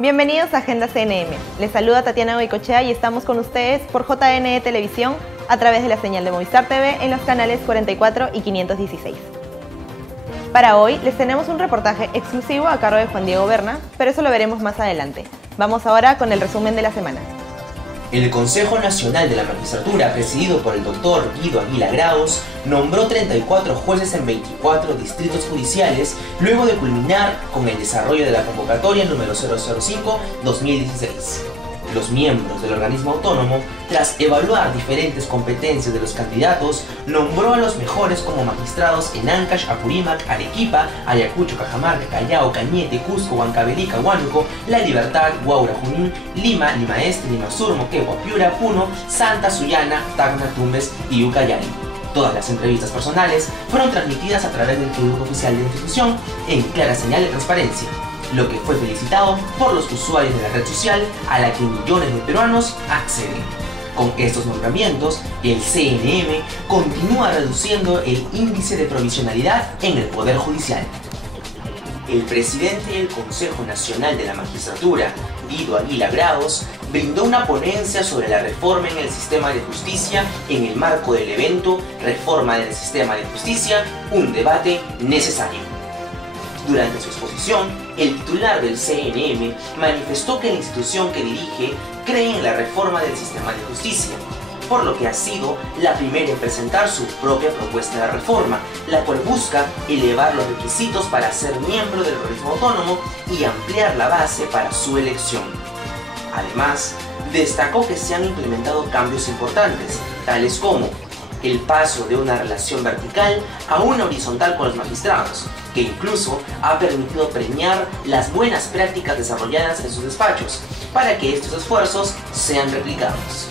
Bienvenidos a Agenda CNM. Les saluda Tatiana Goicochea y estamos con ustedes por JNE Televisión a través de la señal de Movistar TV en los canales 44 y 516. Para hoy les tenemos un reportaje exclusivo a cargo de Juan Diego Berna, pero eso lo veremos más adelante. Vamos ahora con el resumen de la semana. El Consejo Nacional de la Magistratura, presidido por el doctor Guido Aguila Graos, nombró 34 jueces en 24 distritos judiciales, luego de culminar con el desarrollo de la convocatoria número 005-2016. Los miembros del organismo autónomo, tras evaluar diferentes competencias de los candidatos, nombró a los mejores como magistrados en Ancash, Apurímac, Arequipa, Ayacucho, Cajamarca, Callao, Cañete, Cusco, Huancavelica, Huánuco, La Libertad, Huaura, Junín, Lima, Lima Este, Lima Sur, Moquegua, Piura, Puno, Santa, Sullana, Tacna, Tumbes y Ucayali. Todas las entrevistas personales fueron transmitidas a través del Facebook oficial de la institución en clara señal de transparencia, lo que fue felicitado por los usuarios de la red social a la que millones de peruanos acceden. Con estos nombramientos, el CNM continúa reduciendo el índice de provisionalidad en el Poder Judicial. El presidente del Consejo Nacional de la Magistratura, Guido Aguila Graos, brindó una ponencia sobre la reforma en el sistema de justicia en el marco del evento Reforma del Sistema de Justicia, un debate necesario. Durante su exposición, el titular del CNM manifestó que la institución que dirige cree en la reforma del sistema de justicia, por lo que ha sido la primera en presentar su propia propuesta de reforma, la cual busca elevar los requisitos para ser miembro del organismo autónomo y ampliar la base para su elección. Además, destacó que se han implementado cambios importantes, tales como el paso de una relación vertical a una horizontal con los magistrados, que incluso ha permitido premiar las buenas prácticas desarrolladas en sus despachos, para que estos esfuerzos sean replicados.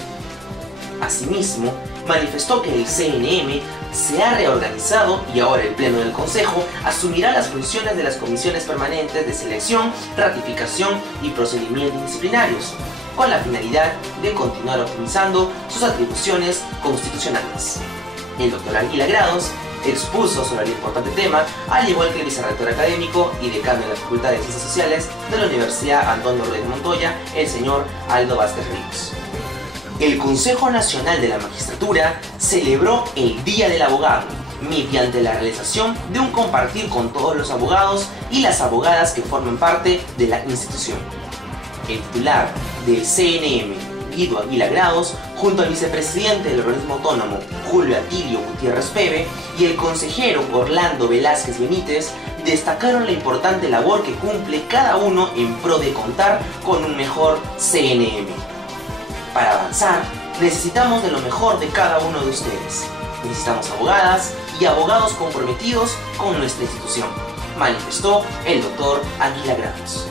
Asimismo, manifestó que el CNM se ha reorganizado y ahora el Pleno del Consejo asumirá las funciones de las comisiones permanentes de selección, ratificación y procedimientos disciplinarios, con la finalidad de continuar optimizando sus atribuciones constitucionales. El doctor Aguila Graos expuso sobre el importante tema, al igual que el vicerrector académico y decano de la Facultad de Ciencias Sociales de la Universidad Antonio Ruiz de Montoya, el señor Aldo Vázquez Ríos. El Consejo Nacional de la Magistratura celebró el Día del Abogado, mediante la realización de un compartir con todos los abogados y las abogadas que forman parte de la institución. El titular del CNM, Guido Aguila Graos, junto al vicepresidente del organismo autónomo, Julio Atilio Gutiérrez Pebe, y el consejero Orlando Velázquez Benítez, destacaron la importante labor que cumple cada uno en pro de contar con un mejor CNM. Para avanzar, necesitamos de lo mejor de cada uno de ustedes. Necesitamos abogadas y abogados comprometidos con nuestra institución, manifestó el doctor Aguila Graos.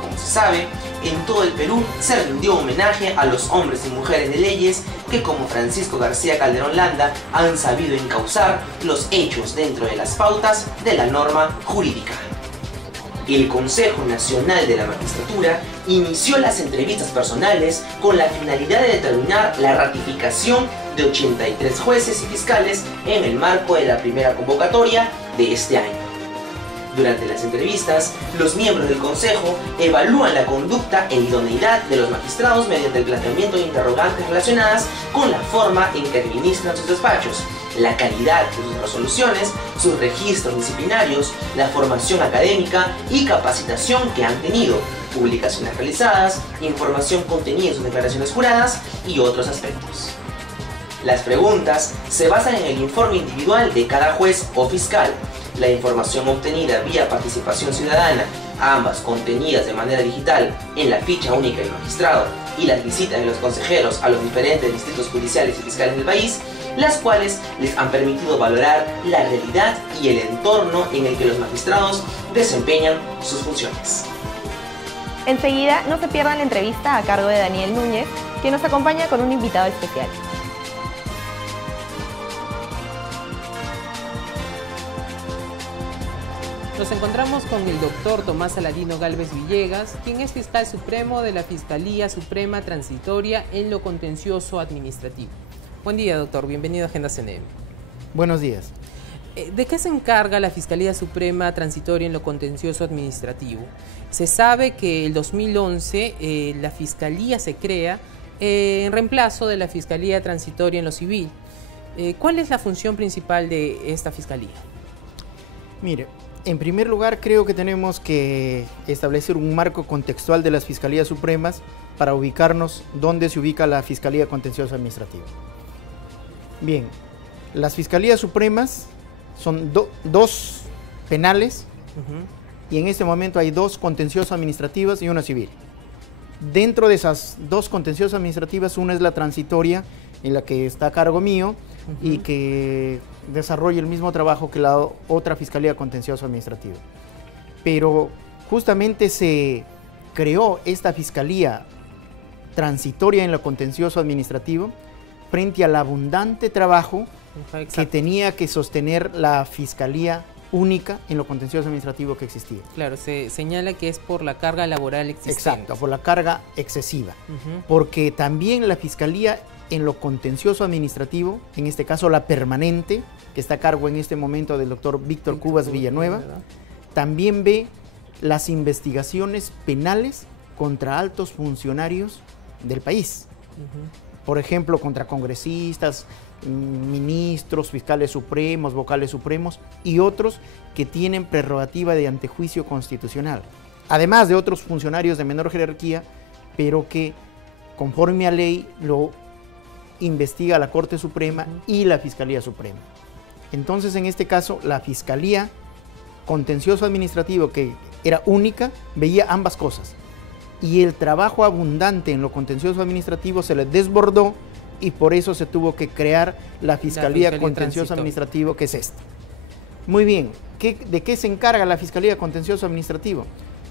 Como se sabe, en todo el Perú se rindió homenaje a los hombres y mujeres de leyes que, como Francisco García Calderón Landa, han sabido encauzar los hechos dentro de las pautas de la norma jurídica. El Consejo Nacional de la Magistratura inició las entrevistas personales con la finalidad de determinar la ratificación de 83 jueces y fiscales en el marco de la primera convocatoria de este año. Durante las entrevistas, los miembros del Consejo evalúan la conducta e idoneidad de los magistrados mediante el planteamiento de interrogantes relacionadas con la forma en que administran sus despachos, la calidad de sus resoluciones, sus registros disciplinarios, la formación académica y capacitación que han tenido, publicaciones realizadas, información contenida en sus declaraciones juradas y otros aspectos. Las preguntas se basan en el informe individual de cada juez o fiscal, la información obtenida vía participación ciudadana, ambas contenidas de manera digital en la ficha única del magistrado, y las visitas de los consejeros a los diferentes distritos judiciales y fiscales del país, las cuales les han permitido valorar la realidad y el entorno en el que los magistrados desempeñan sus funciones. Enseguida, no se pierdan la entrevista a cargo de Daniel Núñez, que nos acompaña con un invitado especial. Nos encontramos con el doctor Tomás Aladino Gálvez Villegas, quien es fiscal supremo de la Fiscalía Suprema Transitoria en lo contencioso administrativo. Buen día, doctor. Bienvenido a Agenda CNM. Buenos días. ¿De qué se encarga la Fiscalía Suprema Transitoria en lo contencioso administrativo? Se sabe que el 2011 la Fiscalía se crea en reemplazo de la Fiscalía Transitoria en lo civil. ¿Cuál es la función principal de esta Fiscalía? Mire, en primer lugar creo que tenemos que establecer un marco contextual de las Fiscalías Supremas para ubicarnos dónde se ubica la Fiscalía Contencioso Administrativa. Bien, las Fiscalías Supremas son dos penales y en este momento hay dos contenciosas administrativas y una civil. Dentro de esas dos contenciosas administrativas, una es la transitoria, en la que está a cargo mío y que desarrolla el mismo trabajo que la otra Fiscalía Contencioso Administrativa. Pero justamente se creó esta Fiscalía transitoria en lo contencioso administrativo frente al abundante trabajo que tenía que sostener la Fiscalía única en lo contencioso administrativo que existía. Claro, se señala que es por la carga laboral existente. Exacto, por la carga excesiva. Porque también la Fiscalía en lo contencioso administrativo, en este caso la permanente, que está a cargo en este momento del doctor Víctor Cubas Villanueva, también ve las investigaciones penales contra altos funcionarios del país. Por ejemplo, contra congresistas, ministros, fiscales supremos, vocales supremos y otros que tienen prerrogativa de antejuicio constitucional. Además de otros funcionarios de menor jerarquía, pero que conforme a ley lo investiga la Corte Suprema y la Fiscalía Suprema. Entonces, en este caso, la Fiscalía Contencioso Administrativo, que era única, veía ambas cosas. Y el trabajo abundante en lo contencioso administrativo se le desbordó y por eso se tuvo que crear la Fiscalía Contencioso Administrativo, que es esta. Muy bien, ¿de qué se encarga la Fiscalía Contencioso Administrativo?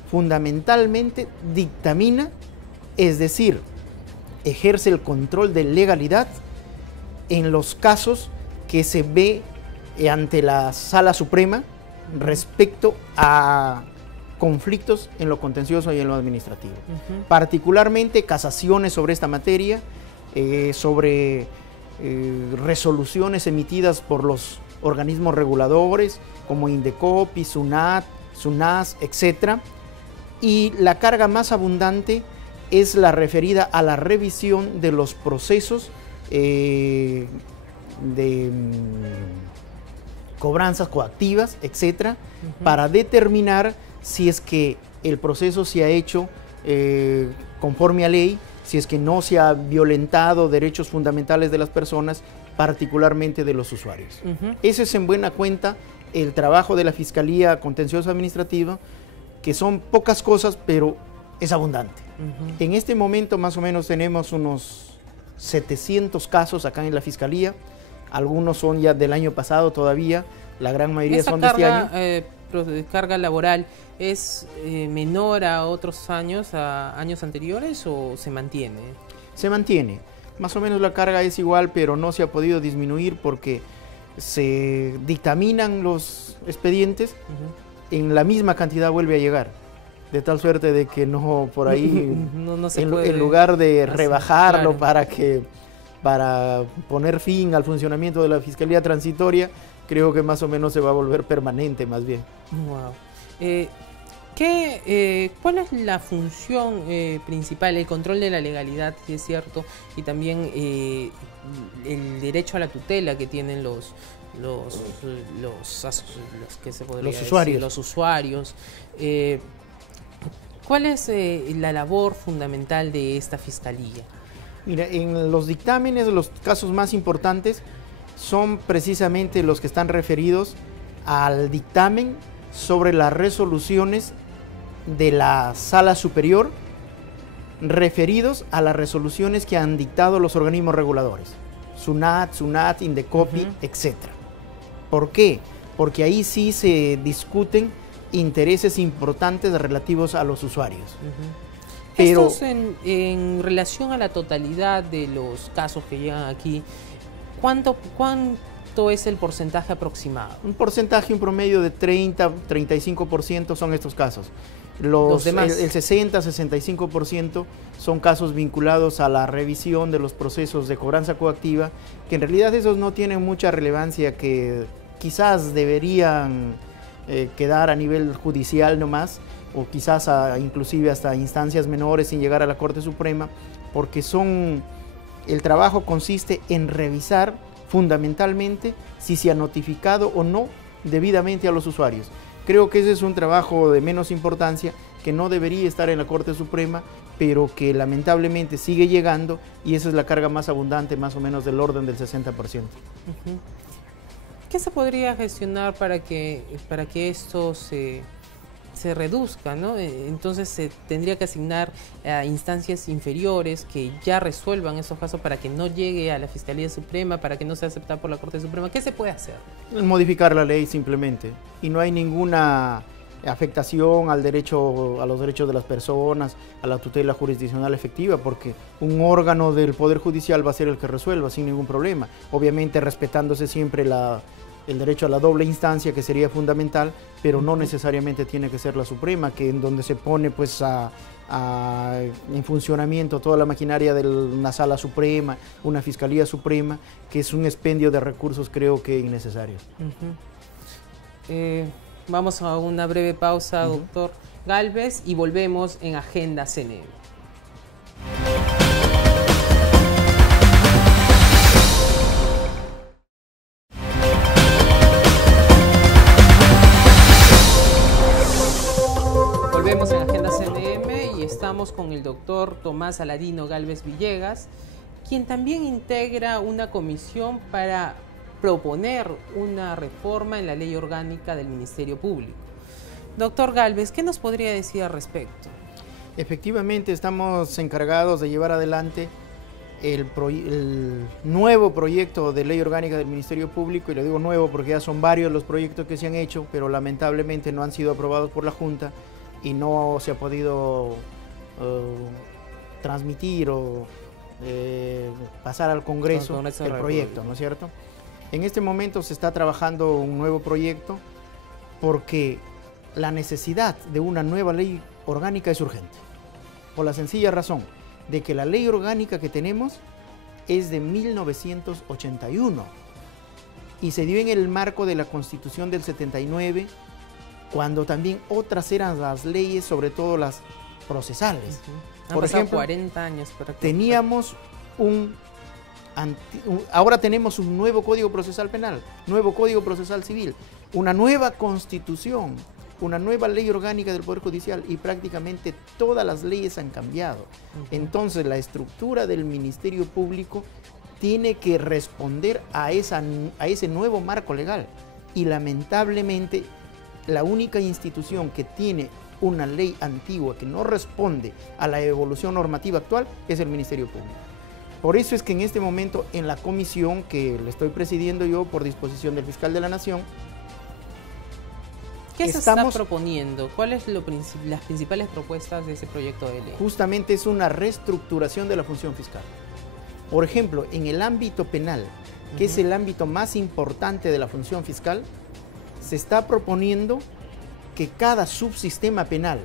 Fundamentalmente dictamina, es decir, ejerce el control de legalidad en los casos que se ve ante la Sala Suprema respecto a conflictos en lo contencioso y en lo administrativo. Particularmente casaciones sobre esta materia, sobre resoluciones emitidas por los organismos reguladores como Indecopi, SUNAT, SUNAS, etc. Y la carga más abundante es la referida a la revisión de los procesos de cobranzas coactivas, etc., para determinar si es que el proceso se ha hecho conforme a ley, si es que no se ha violentado derechos fundamentales de las personas, particularmente de los usuarios. Ese es en buena cuenta el trabajo de la Fiscalía Contencioso Administrativa, que son pocas cosas, pero es abundante. En este momento más o menos tenemos unos 700 casos acá en la Fiscalía, algunos son ya del año pasado todavía, la gran mayoría son de este año. ¿Carga laboral es menor a otros años, a años anteriores, o se mantiene? Se mantiene. Más o menos la carga es igual, pero no se ha podido disminuir porque se dictaminan los expedientes, en la misma cantidad vuelve a llegar. De tal suerte de que no por ahí, no se puede, en lugar de rebajarlo, claro, para poner fin al funcionamiento de la Fiscalía Transitoria, creo que más o menos se va a volver permanente más bien. Wow. ¿Cuál es la función principal? El control de la legalidad, que es cierto, y también el derecho a la tutela que tienen los usuarios. ¿Cuál es la labor fundamental de esta Fiscalía? Mira, en los dictámenes, los casos más importantes son precisamente los que están referidos al dictamen sobre las resoluciones de la Sala Superior, referidos a las resoluciones que han dictado los organismos reguladores, SUNAT, Indecopi, etc. ¿Por qué? Porque ahí sí se discuten intereses importantes relativos a los usuarios. Pero estos en relación a la totalidad de los casos que llegan aquí, ¿cuánto es el porcentaje aproximado? Un porcentaje, un promedio de 30-35% son estos casos. Los demás, el 60-65% son casos vinculados a la revisión de los procesos de cobranza coactiva, que en realidad esos no tienen mucha relevancia que quizás deberían quedar a nivel judicial nomás, o quizás inclusive hasta instancias menores sin llegar a la Corte Suprema, porque el trabajo consiste en revisar fundamentalmente si se ha notificado o no debidamente a los usuarios. Creo que ese es un trabajo de menos importancia, que no debería estar en la Corte Suprema, pero que lamentablemente sigue llegando, y esa es la carga más abundante, más o menos del orden del 60%. ¿Qué se podría gestionar para que esto se reduzca, ¿no? Entonces se tendría que asignar a instancias inferiores que ya resuelvan esos casos para que no llegue a la Fiscalía Suprema, para que no sea aceptado por la Corte Suprema. ¿Qué se puede hacer? Modificar la ley simplemente, y no hay ninguna afectación a los derechos de las personas, a la tutela jurisdiccional efectiva, porque un órgano del Poder Judicial va a ser el que resuelva sin ningún problema, obviamente respetándose siempre el derecho a la doble instancia, que sería fundamental, pero no necesariamente tiene que ser la Suprema, que en donde se pone pues en funcionamiento toda la maquinaria de una Sala Suprema, una Fiscalía Suprema, que es un expendio de recursos, creo que innecesarios. Vamos a una breve pausa, doctor Gálvez, y volvemos en Agenda CNE. Volvemos en Agenda CNM y estamos con el doctor Tomás Aladino Gálvez Villegas, quien también integra una comisión para proponer una reforma en la ley orgánica del Ministerio Público. Doctor Gálvez, ¿qué nos podría decir al respecto? Efectivamente, estamos encargados de llevar adelante el nuevo proyecto de ley orgánica del Ministerio Público, y lo digo nuevo porque ya son varios los proyectos que se han hecho, pero lamentablemente no han sido aprobados por la Junta y no se ha podido transmitir o pasar al Congreso el proyecto, ¿no es cierto? En este momento se está trabajando un nuevo proyecto porque la necesidad de una nueva ley orgánica es urgente, por la sencilla razón de que la ley orgánica que tenemos es de 1981 y se dio en el marco de la Constitución del 79, cuando también otras eran las leyes, sobre todo las procesales. Por ejemplo, 40 años para que teníamos ahora tenemos un nuevo Código Procesal Penal, nuevo Código Procesal Civil, una nueva Constitución, una nueva ley orgánica del Poder Judicial, y prácticamente todas las leyes han cambiado. Entonces la estructura del Ministerio Público tiene que responder a ese nuevo marco legal, y lamentablemente la única institución que tiene una ley antigua que no responde a la evolución normativa actual es el Ministerio Público. Por eso es que en este momento, en la comisión que le estoy presidiendo yo por disposición del fiscal de la Nación, ¿qué se está proponiendo? ¿Cuáles son las principales propuestas de ese proyecto de ley? Justamente es una reestructuración de la función fiscal. Por ejemplo, en el ámbito penal, que es el ámbito más importante de la función fiscal, se está proponiendo que cada subsistema penal,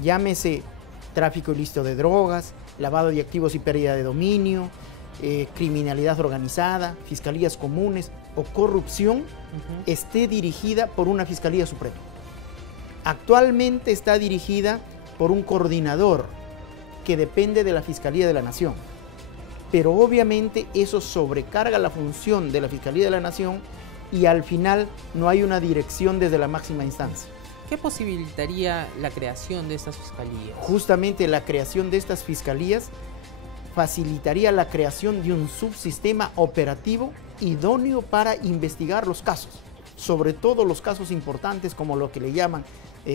llámese tráfico ilícito de drogas, lavado de activos y pérdida de dominio, criminalidad organizada, fiscalías comunes o corrupción, esté dirigida por una Fiscalía Suprema. Actualmente está dirigida por un coordinador que depende de la Fiscalía de la Nación, pero obviamente eso sobrecarga la función de la Fiscalía de la Nación y al final no hay una dirección desde la máxima instancia. ¿Qué posibilitaría la creación de estas fiscalías? Justamente la creación de estas fiscalías facilitaría la creación de un subsistema operativo idóneo para investigar los casos, sobre todo los casos importantes, como lo que le llaman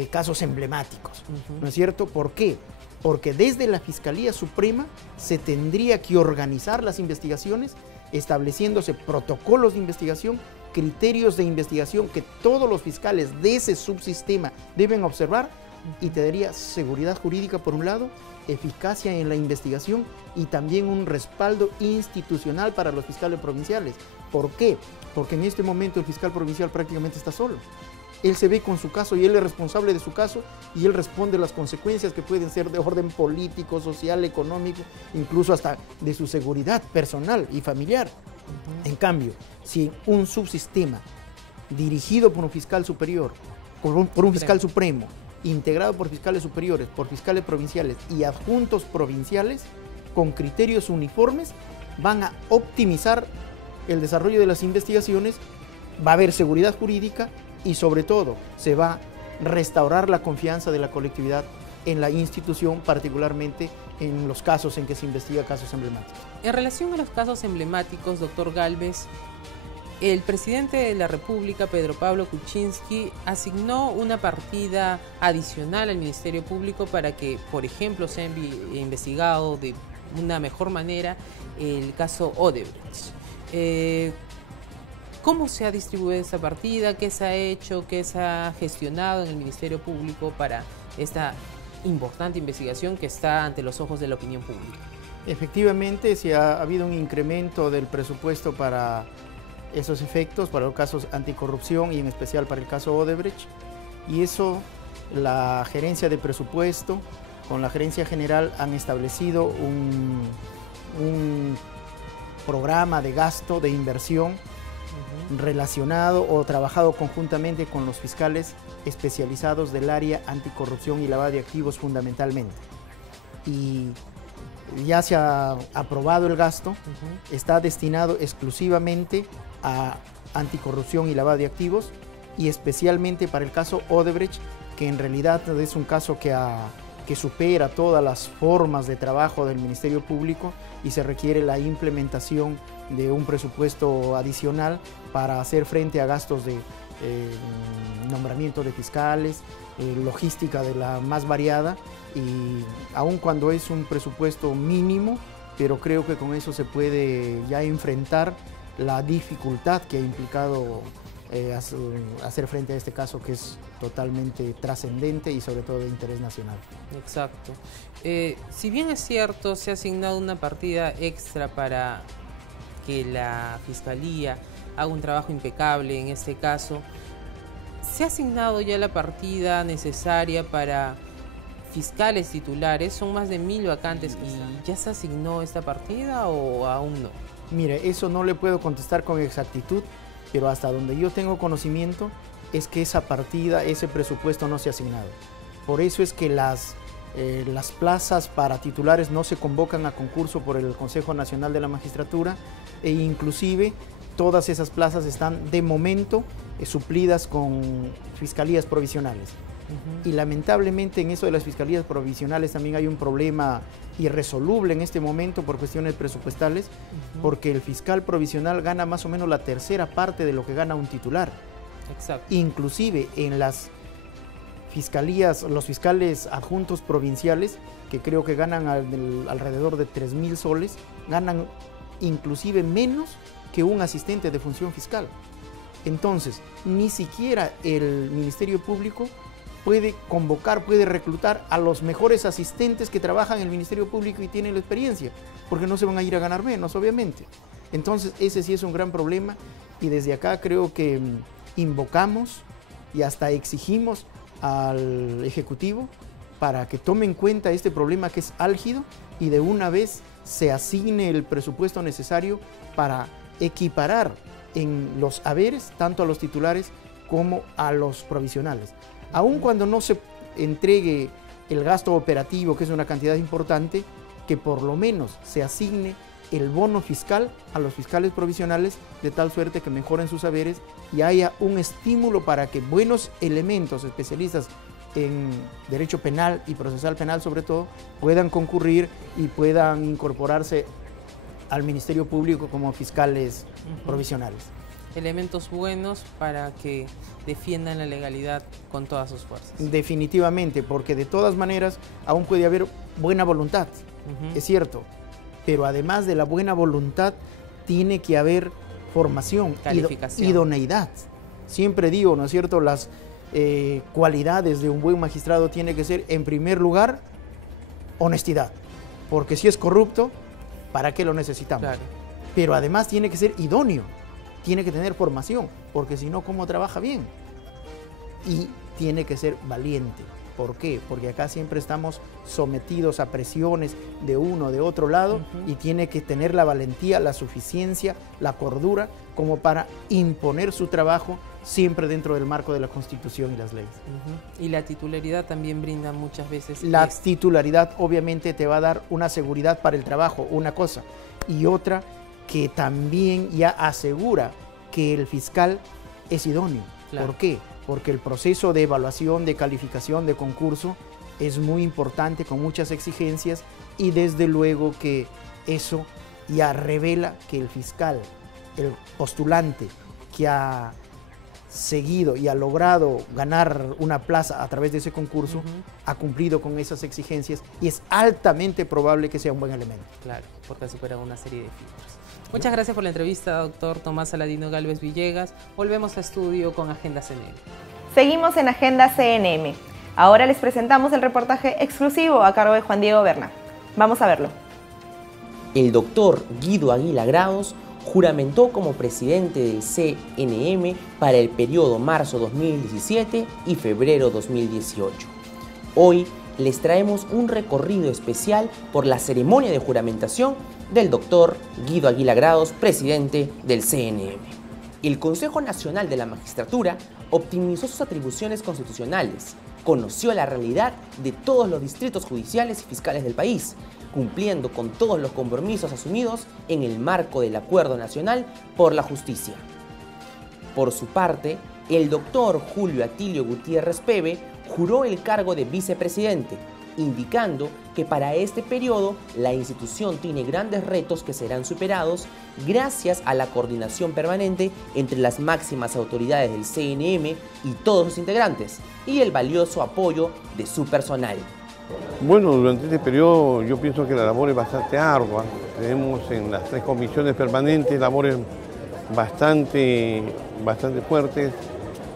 casos emblemáticos, ¿no es cierto? ¿Por qué? Porque desde la Fiscalía Suprema se tendría que organizar las investigaciones, estableciéndose protocolos de investigación, criterios de investigación que todos los fiscales de ese subsistema deben observar, y te daría seguridad jurídica por un lado, eficacia en la investigación y también un respaldo institucional para los fiscales provinciales. ¿Por qué? Porque en este momento el fiscal provincial prácticamente está solo. Él se ve con su caso y él es responsable de su caso, y él responde las consecuencias que pueden ser de orden político, social, económico, incluso hasta de su seguridad personal y familiar. En cambio, si un subsistema dirigido por un fiscal superior, por un fiscal supremo, integrado por fiscales superiores, por fiscales provinciales y adjuntos provinciales, con criterios uniformes, van a optimizar el desarrollo de las investigaciones, va a haber seguridad jurídica y sobre todo se va a restaurar la confianza de la colectividad en la institución, particularmente en los casos en que se investiga casos emblemáticos. En relación a los casos emblemáticos, doctor Gálvez, el presidente de la República, Pedro Pablo Kuczynski, asignó una partida adicional al Ministerio Público para que, por ejemplo, sea investigado de una mejor manera el caso Odebrecht. ¿Cómo se ha distribuido esa partida? ¿Qué se ha hecho? ¿Qué se ha gestionado en el Ministerio Público para esta importante investigación que está ante los ojos de la opinión pública? Efectivamente, sí ha habido un incremento del presupuesto para esos efectos, para los casos anticorrupción y en especial para el caso Odebrecht. Y eso, la gerencia de presupuesto con la gerencia general han establecido un programa de gasto, de inversión relacionado o trabajado conjuntamente con los fiscales especializados del área anticorrupción y lavado de activos fundamentalmente. Y ya se ha aprobado el gasto, está destinado exclusivamente a anticorrupción y lavado de activos y especialmente para el caso Odebrecht, que en realidad es un caso que supera todas las formas de trabajo del Ministerio Público y se requiere la implementación de un presupuesto adicional para hacer frente a gastos de nombramiento de fiscales, logística de la más variada, y aun cuando es un presupuesto mínimo, pero creo que con eso se puede ya enfrentar la dificultad que ha implicado hacer frente a este caso, que es totalmente trascendente y sobre todo de interés nacional. Exacto. Si bien es cierto, se ha asignado una partida extra para que la Fiscalía haga un trabajo impecable en este caso, ¿se ha asignado ya la partida necesaria para fiscales titulares? Son más de 1000 vacantes y ¿ya se asignó esta partida o aún no? Mire, eso no le puedo contestar con exactitud, pero hasta donde yo tengo conocimiento es que esa partida, ese presupuesto no se ha asignado. Por eso es que las plazas para titulares no se convocan a concurso por el Consejo Nacional de la Magistratura e inclusive todas esas plazas están de momento suplidas con fiscalías provisionales. Y lamentablemente en eso de las fiscalías provisionales también hay un problema irresoluble en este momento por cuestiones presupuestales, porque el fiscal provisional gana más o menos la tercera parte de lo que gana un titular. Exacto. Inclusive en las fiscalías, los fiscales adjuntos provinciales, que creo que ganan alrededor de 3000 soles, ganan inclusive menos que un asistente de función fiscal. Entonces, ni siquiera el Ministerio Público puede convocar, puede reclutar a los mejores asistentes que trabajan en el Ministerio Público y tienen la experiencia, porque no se van a ir a ganar menos, obviamente. Entonces, ese sí es un gran problema y desde acá creo que invocamos y hasta exigimos al Ejecutivo para que tome en cuenta este problema que es álgido y de una vez se asigne el presupuesto necesario para equiparar en los haberes tanto a los titulares como a los provisionales. Aun cuando no se entregue el gasto operativo, que es una cantidad importante, que por lo menos se asigne el bono fiscal a los fiscales provisionales de tal suerte que mejoren sus haberes y haya un estímulo para que buenos elementos especialistas en derecho penal y procesal penal sobre todo puedan concurrir y puedan incorporarse al Ministerio Público como fiscales provisionales. Elementos buenos para que defiendan la legalidad con todas sus fuerzas. Definitivamente, porque de todas maneras aún puede haber buena voluntad, es cierto, pero además de la buena voluntad tiene que haber formación, calificación, idoneidad. Siempre digo, ¿no es cierto?, las cualidades de un buen magistrado tiene que ser, en primer lugar, honestidad, porque si es corrupto, ¿para qué lo necesitamos? Claro. Pero además tiene que ser idóneo, tiene que tener formación, porque si no, ¿cómo trabaja bien? Y tiene que ser valiente. ¿Por qué? Porque acá siempre estamos sometidos a presiones de uno, de otro lado, y tiene que tener la valentía, la suficiencia, la cordura, como para imponer su trabajo siempre dentro del marco de la Constitución y las leyes. Y la titularidad también brinda muchas veces. La titularidad obviamente te va a dar una seguridad para el trabajo, una cosa, y otra que también ya asegura que el fiscal es idóneo. Claro. ¿Por qué? Porque el proceso de evaluación, de calificación, de concurso es muy importante, con muchas exigencias, y desde luego que eso ya revela que el fiscal, el postulante que ha seguido y ha logrado ganar una plaza a través de ese concurso, ha cumplido con esas exigencias y es altamente probable que sea un buen elemento. Claro, porque ha superado una serie de filtros. Muchas gracias por la entrevista, doctor Tomás Aladino Gálvez Villegas. Volvemos a estudio con Agenda CNM. Seguimos en Agenda CNM. Ahora les presentamos el reportaje exclusivo a cargo de Juan Diego Berna. Vamos a verlo. El doctor Guido Aguila Grados juramentó como presidente del CNM para el periodo marzo 2017 y febrero 2018. Hoy les traemos un recorrido especial por la ceremonia de juramentación del doctor Guido Aguila Grados, presidente del CNM. El Consejo Nacional de la Magistratura optimizó sus atribuciones constitucionales, conoció la realidad de todos los distritos judiciales y fiscales del país, cumpliendo con todos los compromisos asumidos en el marco del Acuerdo Nacional por la Justicia. Por su parte, el doctor Julio Atilio Gutiérrez Pebe juró el cargo de vicepresidente, indicando que para este periodo la institución tiene grandes retos que serán superados gracias a la coordinación permanente entre las máximas autoridades del CNM y todos sus integrantes y el valioso apoyo de su personal. Bueno, durante este periodo yo pienso que la labor es bastante ardua. Tenemos en las 3 comisiones permanentes labores bastante fuertes,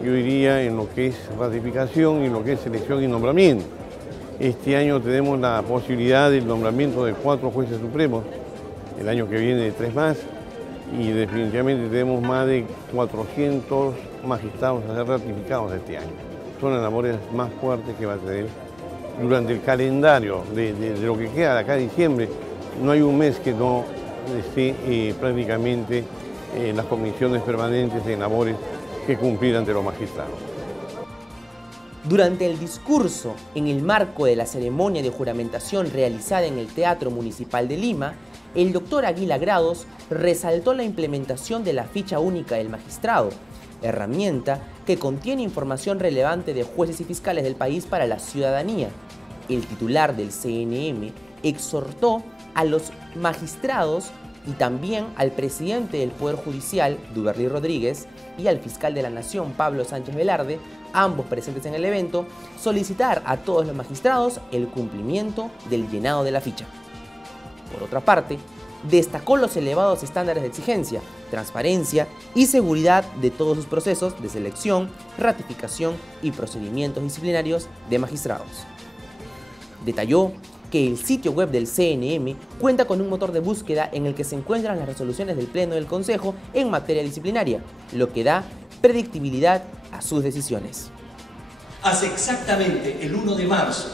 yo diría, en lo que es ratificación y en lo que es selección y nombramiento. Este año tenemos la posibilidad del nombramiento de 4 jueces supremos, el año que viene de 3 más, y definitivamente tenemos más de 400 magistrados a ser ratificados este año. Son las labores más fuertes que va a tener durante el calendario de lo que queda de acá a diciembre. No hay un mes que no esté prácticamente las comisiones permanentes en labores que cumplir ante los magistrados. Durante el discurso en el marco de la ceremonia de juramentación realizada en el Teatro Municipal de Lima, el doctor Aguila Grados resaltó la implementación de la ficha única del magistrado, herramienta que contiene información relevante de jueces y fiscales del país para la ciudadanía. El titular del CNM exhortó a los magistrados y también al presidente del Poder Judicial, Duberly Rodríguez, y al fiscal de la Nación, Pablo Sánchez Velarde, ambos presentes en el evento, solicitar a todos los magistrados el cumplimiento del llenado de la ficha. Por otra parte, destacó los elevados estándares de exigencia, transparencia y seguridad de todos sus procesos de selección, ratificación y procedimientos disciplinarios de magistrados. Detalló que el sitio web del CNM cuenta con un motor de búsqueda en el que se encuentran las resoluciones del Pleno del Consejo en materia disciplinaria, lo que da predictibilidad a sus decisiones. Hace exactamente el 1 de marzo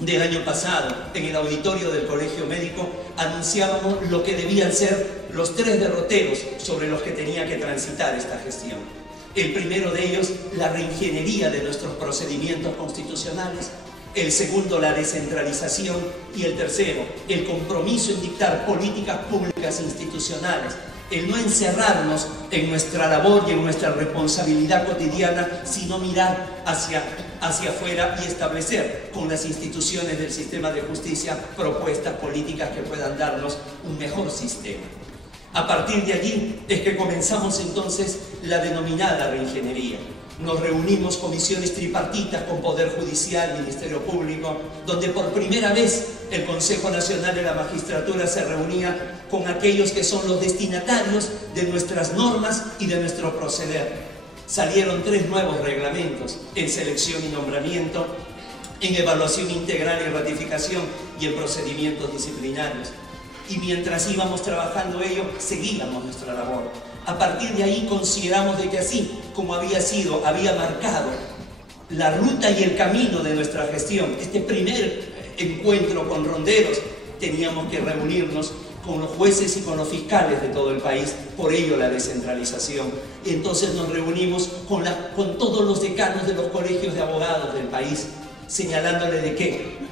del año pasado, en el auditorio del Colegio Médico, anunciábamos lo que debían ser los 3 derroteros sobre los que tenía que transitar esta gestión. El primero de ellos, la reingeniería de nuestros procedimientos constitucionales. El segundo, la descentralización. Y el tercero, el compromiso en dictar políticas públicas institucionales. El no encerrarnos en nuestra labor y en nuestra responsabilidad cotidiana, sino mirar hacia afuera y establecer con las instituciones del sistema de justicia propuestas políticas que puedan darnos un mejor sistema. A partir de allí es que comenzamos entonces la denominada reingeniería. Nos reunimos comisiones tripartitas con Poder Judicial, Ministerio Público, donde por primera vez el Consejo Nacional de la Magistratura se reunía con aquellos que son los destinatarios de nuestras normas y de nuestro proceder. Salieron 3 nuevos reglamentos en selección y nombramiento, en evaluación integral y ratificación y en procedimientos disciplinarios. Y mientras íbamos trabajando ello, seguíamos nuestra labor. A partir de ahí consideramos de que así como había marcado la ruta y el camino de nuestra gestión. Este primer encuentro con ronderos teníamos que reunirnos con los jueces y con los fiscales de todo el país, por ello la descentralización. Entonces nos reunimos con todos los decanos de los colegios de abogados del país, señalándole de que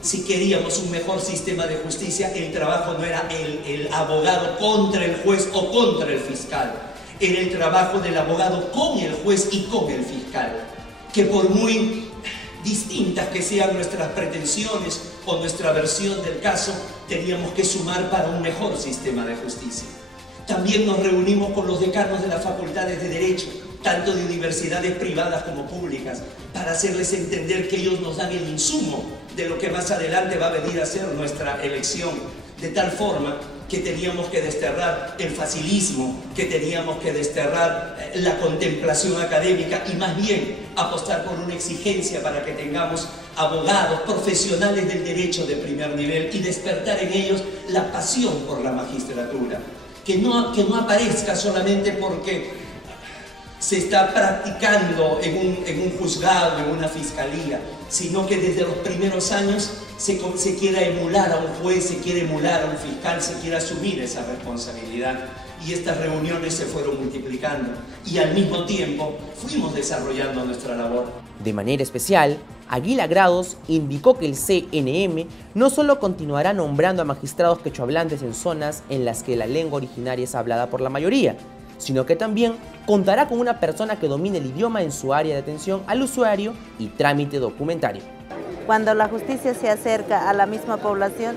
si queríamos un mejor sistema de justicia, el trabajo no era el abogado contra el juez o contra el fiscal, era el trabajo del abogado con el juez y con el fiscal, que por muy distintas que sean nuestras pretensiones o nuestra versión del caso, teníamos que sumar para un mejor sistema de justicia. También nos reunimos con los decanos de las facultades de Derecho, tanto de universidades privadas como públicas, para hacerles entender que ellos nos dan el insumo de lo que más adelante va a venir a ser nuestra elección, de tal forma que teníamos que desterrar el facilismo, que teníamos que desterrar la contemplación académica y más bien apostar por una exigencia para que tengamos abogados, profesionales del derecho de primer nivel y despertar en ellos la pasión por la magistratura, que no aparezca solamente porque se está practicando en un juzgado, en una fiscalía, sino que desde los primeros años se quiera emular a un juez, se quiera emular a un fiscal, se quiera asumir esa responsabilidad. Y estas reuniones se fueron multiplicando y al mismo tiempo fuimos desarrollando nuestra labor. De manera especial, Aguila Grados indicó que el CNM no solo continuará nombrando a magistrados quechohablantes en zonas en las que la lengua originaria es hablada por la mayoría, sino que también contará con una persona que domine el idioma en su área de atención al usuario y trámite documentario. Cuando la justicia se acerca a la misma población,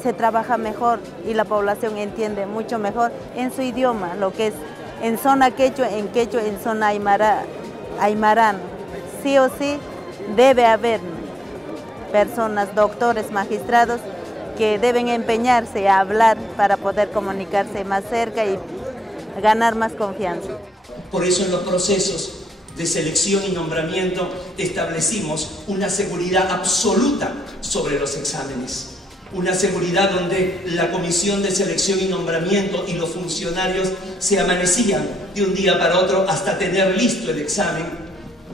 se trabaja mejor y la población entiende mucho mejor en su idioma, lo que es en zona quechua, en zona aymarano. Sí o sí debe haber personas, doctores, magistrados, que deben empeñarse a hablar para poder comunicarse más cerca y ganar más confianza. Por eso en los procesos de selección y nombramiento establecimos una seguridad absoluta sobre los exámenes. Una seguridad donde la comisión de selección y nombramiento y los funcionarios se amanecían de un día para otro hasta tener listo el examen,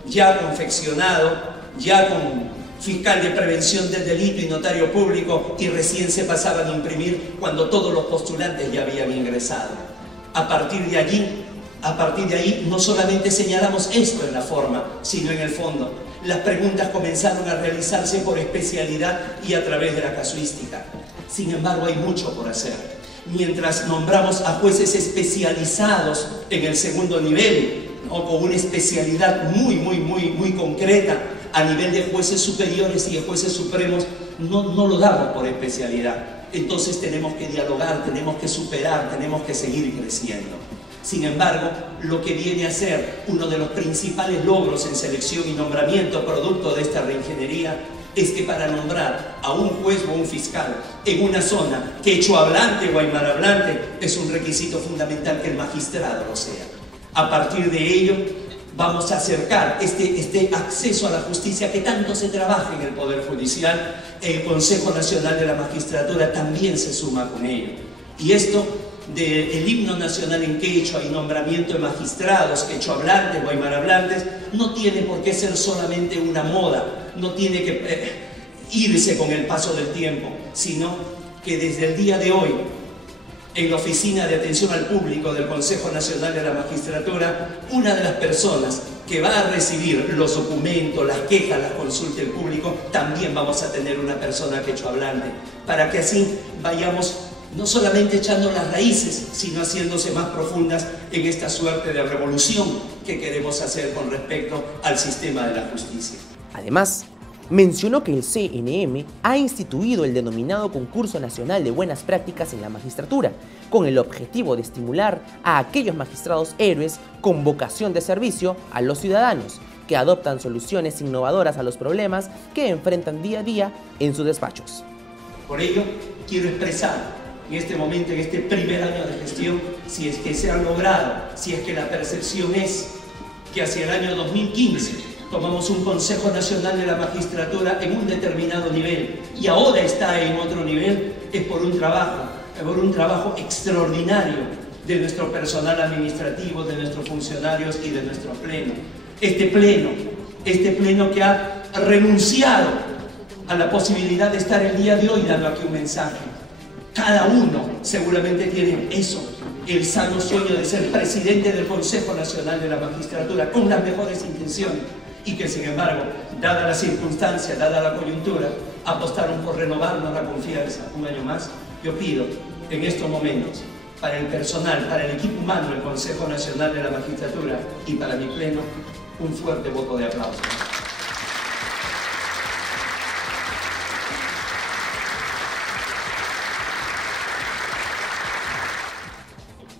ya confeccionado, ya con fiscal de prevención del delito y notario público, y recién se pasaban a imprimir cuando todos los postulantes ya habían ingresado. A partir de ahí, no solamente señalamos esto en la forma, sino en el fondo. Las preguntas comenzaron a realizarse por especialidad y a través de la casuística. Sin embargo, hay mucho por hacer. Mientras nombramos a jueces especializados en el segundo nivel, o con una especialidad muy concreta a nivel de jueces superiores y de jueces supremos, no lo damos por especialidad. Entonces tenemos que dialogar, tenemos que superar, tenemos que seguir creciendo. Sin embargo, lo que viene a ser uno de los principales logros en selección y nombramiento producto de esta reingeniería es que para nombrar a un juez o un fiscal en una zona quechohablante o aymarahablante es un requisito fundamental que el magistrado lo sea. A partir de ello, vamos a acercar este acceso a la justicia que tanto se trabaja en el Poder Judicial. El Consejo Nacional de la Magistratura también se suma con ello. Y esto del himno nacional en quechua y nombramiento de magistrados quechohablantes o aymarahablantes no tiene por qué ser solamente una moda, no tiene que irse con el paso del tiempo, sino que desde el día de hoy, en la Oficina de Atención al Público del Consejo Nacional de la Magistratura, una de las personas que va a recibir los documentos, las quejas, las consultas del público, también vamos a tener una persona quechohablante, para que así vayamos no solamente echando las raíces, sino haciéndose más profundas en esta suerte de revolución que queremos hacer con respecto al sistema de la justicia. Además, mencionó que el CNM ha instituido el denominado Concurso Nacional de Buenas Prácticas en la Magistratura, con el objetivo de estimular a aquellos magistrados héroes con vocación de servicio a los ciudadanos, que adoptan soluciones innovadoras a los problemas que enfrentan día a día en sus despachos. Por ello, quiero expresar en este momento, en este primer año de gestión, si es que se ha logrado, si es que la percepción es que hacia el año 2015 tomamos un Consejo Nacional de la Magistratura en un determinado nivel y ahora está en otro nivel, es por un trabajo extraordinario de nuestro personal administrativo, de nuestros funcionarios y de nuestro pleno. Este pleno, Este pleno que ha renunciado a la posibilidad de estar el día de hoy dando aquí un mensaje. Cada uno seguramente tiene eso, el sano sueño de ser presidente del Consejo Nacional de la Magistratura con las mejores intenciones y que sin embargo, dada la circunstancia, dada la coyuntura, apostaron por renovarnos la confianza un año más. Yo pido en estos momentos, para el personal, para el equipo humano del Consejo Nacional de la Magistratura y para mi pleno, un fuerte voto de aplauso.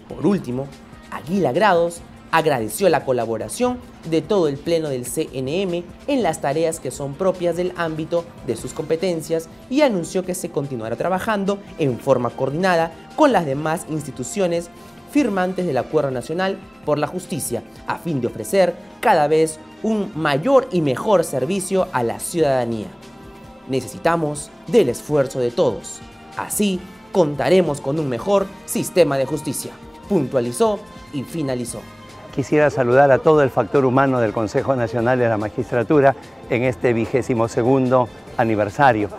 Por último, Aguila Grados agradeció la colaboración de todo el Pleno del CNM en las tareas que son propias del ámbito de sus competencias y anunció que se continuará trabajando en forma coordinada con las demás instituciones firmantes del Acuerdo Nacional por la Justicia, a fin de ofrecer cada vez un mayor y mejor servicio a la ciudadanía. Necesitamos del esfuerzo de todos. Así contaremos con un mejor sistema de justicia, puntualizó y finalizó. Quisiera saludar a todo el factor humano del Consejo Nacional de la Magistratura en este 22º aniversario.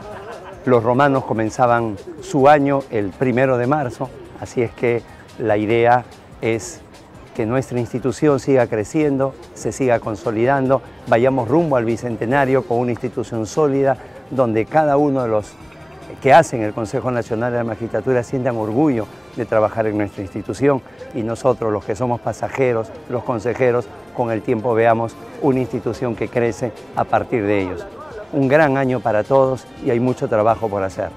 Los romanos comenzaban su año el 1 de marzo, así es que la idea es que nuestra institución siga creciendo, se siga consolidando, vayamos rumbo al bicentenario con una institución sólida donde cada uno de los que hacen el Consejo Nacional de la Magistratura sientan orgullo de trabajar en nuestra institución y nosotros, los que somos pasajeros, los consejeros, con el tiempo veamos una institución que crece a partir de ellos. Un gran año para todos y hay mucho trabajo por hacer.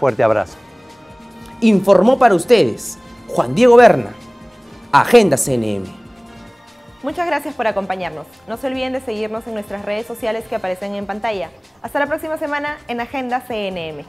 Fuerte abrazo. Informó para ustedes Juan Diego Berna, Agenda CNM. Muchas gracias por acompañarnos. No se olviden de seguirnos en nuestras redes sociales que aparecen en pantalla. Hasta la próxima semana en Agenda CNM.